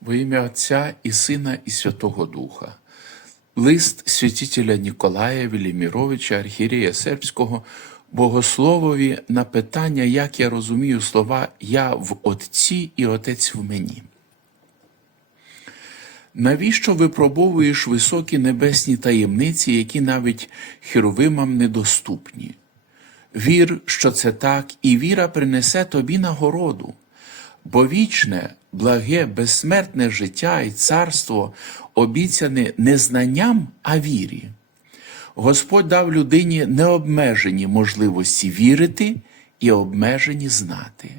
Во ім'я Отця і Сина, і Святого Духа. Лист святителя Ніколая Веліміровича, архієрея Сербського, богословові на питання, як я розумію слова Я в Отці і Отець в мені. Навіщо випробовуєш високі небесні таємниці, які навіть херовимам недоступні? Вір, що це так, і віра принесе тобі нагороду, бо вічне, благе, безсмертне життя і царство обіцяне не знанням, а вірі. Господь дав людині необмежені можливості вірити і обмежені знати.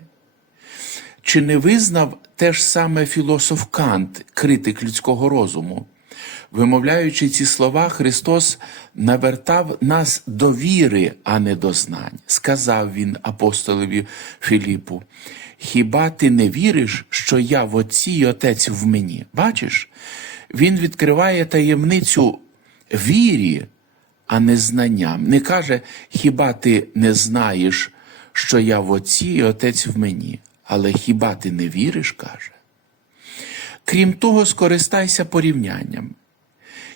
Чи не визнав те ж саме філософ Кант, критик людського розуму? Вимовляючи ці слова, Христос навертав нас до віри, а не до знань. Сказав він апостолові Філіпу: Хіба ти не віриш, що я в Отці і Отець в мені? Бачиш? Він відкриває таємницю вірі, а не знанням. Не каже, хіба ти не знаєш, що я в Отці і Отець в мені? Але хіба ти не віриш, каже? Крім того, скористайся порівнянням.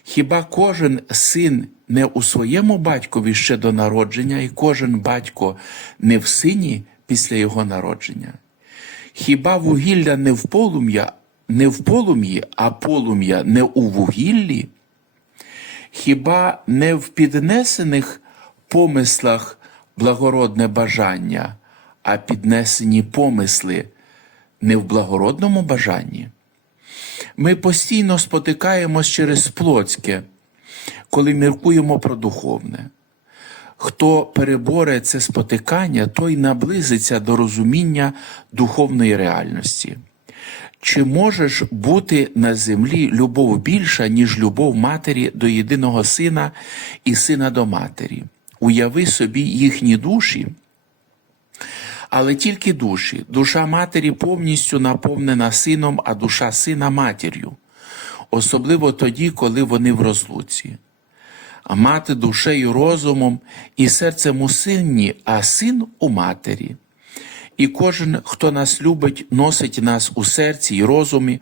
Хіба кожен син не у своєму батькові ще до народження, і кожен батько не в сині після його народження? Хіба вугілля не в полум'я, не в полум'ї, а полум'я не у вугіллі? Хіба не в піднесених помислах благородне бажання, а піднесені помисли не в благородному бажанні? Ми постійно спотикаємось через плотське, коли міркуємо про духовне. Хто переборе це спотикання, той наблизиться до розуміння духовної реальності. Чи можеш бути на землі любов більша, ніж любов матері до єдиного сина і сина до матері? Уяви собі їхні душі, але тільки душі. Душа матері повністю наповнена сином, а душа сина матір'ю, особливо тоді, коли вони в розлуці. Мати душею розумом і серцем у сині, а син у матері. І кожен, хто нас любить, носить нас у серці й розумі,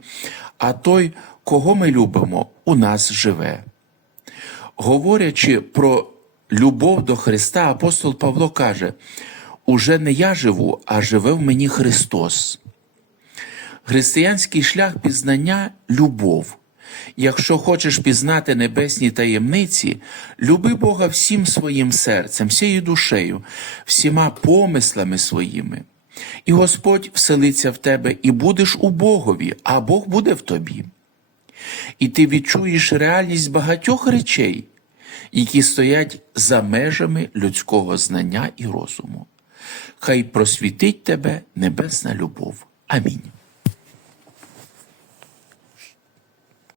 а той, кого ми любимо, у нас живе. Говорячи про любов до Христа, апостол Павло каже: Уже не я живу, а живе в мені Христос. Християнський шлях пізнання любов. Якщо хочеш пізнати небесні таємниці, люби Бога всім своїм серцем, всією душею, всіма помислами своїми. І Господь вселиться в тебе, і будеш у Богові, а Бог буде в тобі. І ти відчуєш реальність багатьох речей, які стоять за межами людського знання і розуму. Хай просвітить тебе небесна любов. Амінь.